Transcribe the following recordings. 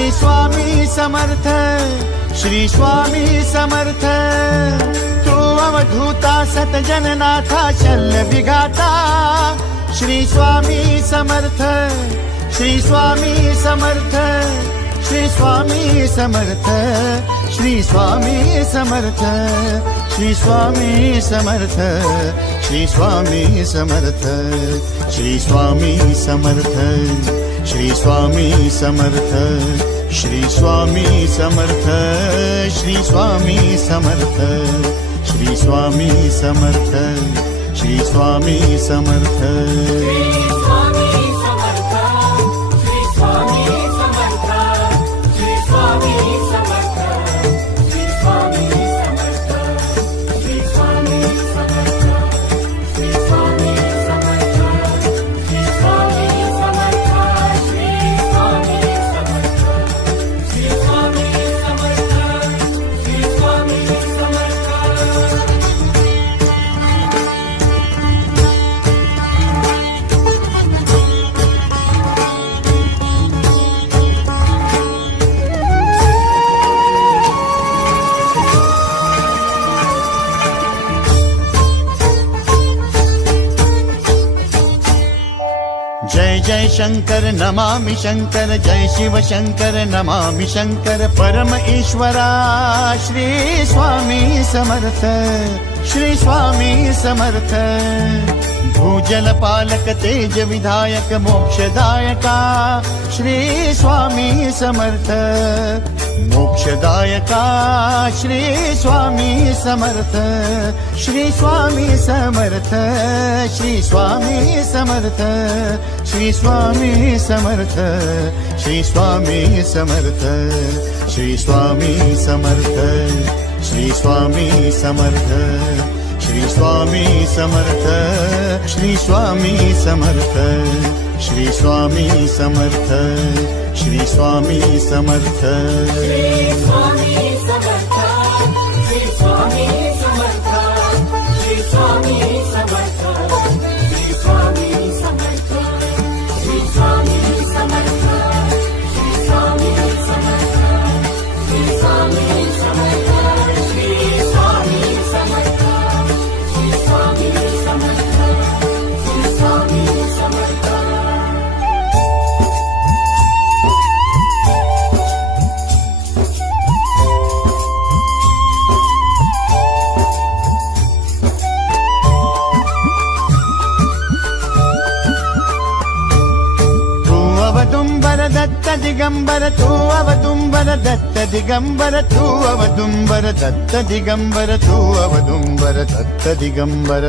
श्री स्वामी समर्थ, श्री स्वामी समर्थ। तू अवधूता सतजननाथा शल्य विघाता, श्री स्वामी समर्थ, श्री स्वामी समर्थ, श्री स्वामी समर्थ, श्री स्वामी समर्थ, श्री स्वामी समर्थ, श्री स्वामी समर्थ, श्री स्वामी समर्थ, श्री स्वामी समर्थ, श्री स्वामी समर्थ, श्री स्वामी समर्थ, श्री स्वामी समर्थ, श्री स्वामी समर्थ। जय जय शंकर नमामि शंकर, जय शिव शंकर नमामि शंकर। परम ईश्वरा श्री स्वामी समर्थ, श्री स्वामी समर्थ। भूजल पालक तेज विधायक मोक्षदायका, श्री स्वामी समर्थ। मोक्षदायका श्री स्वामी समर्थ, श्री स्वामी समर्थ, श्री स्वामी समर्थ, श्री स्वामी समर्थ, श्री स्वामी समर्थ, श्री स्वामी समर्थ, श्री स्वामी समर्थ, श्री स्वामी समर्थ, श्री स्वामी समर्थ, श्री स्वामी समर्थ, श्री स्वामी समर्थ। श्री स्वामी समर्थ, श्री स्वामी समर्थ, श्री स्वामी समर्थ, श्री स्वामी समर्थ, श्री स्वामी समर्थ, श्री स्वामी समर्थ, श्री स्वामी समर्थ, श्री स्वामी समर्थ, श्री स्वामी समर्थ, श्री स्वामी समर्थ। अवदुंबर दत्त दिगंबर, तू अवदुंबर दत्त दिगंबर, तू अवदुंबर दत्त दिगंबर, तू अवदुंबर दत्त दिगंबर।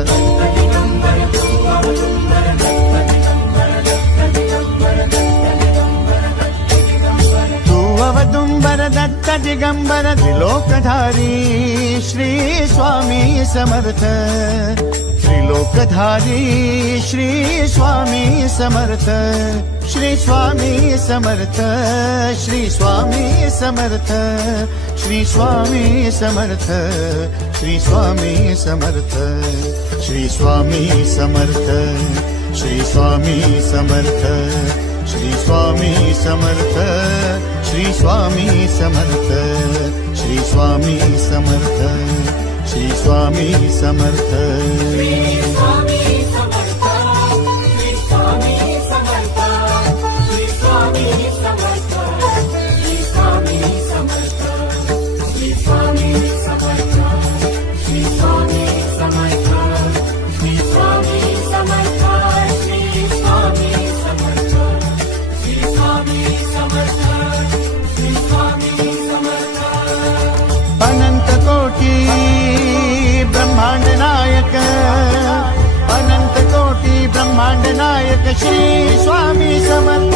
तू अवदुंबर दत्त दिगंबर, त्रिलोकधारी श्री स्वामी समर्थ। त्रिलोकधारी श्री स्वामी समर्थ, श्री स्वामी समर्थ, श्री स्वामी समर्थ, श्री स्वामी समर्थ, श्री स्वामी समर्थ, श्री स्वामी समर्थ, श्री स्वामी समर्थ, श्री स्वामी समर्थ, श्री स्वामी समर्थ, श्री स्वामी समर्थ, श्री स्वामी समर्थ। श्री स्वामी समर्थ, श्री स्वामी समर्थ, श्री स्वामी समर्थ, श्री स्वामी समर्थ, श्री स्वामी समर्थ, श्री स्वामी समर्थ, श्री स्वामी समर्थ, श्री स्वामी समर्थ, श्री स्वामी समर्थ, श्री स्वामी समर्थ। अनंत कोटी ब्रह्मांड नायक, अनंत कोटी ब्रह्मांड नायक श्री स्वामी समर्थ।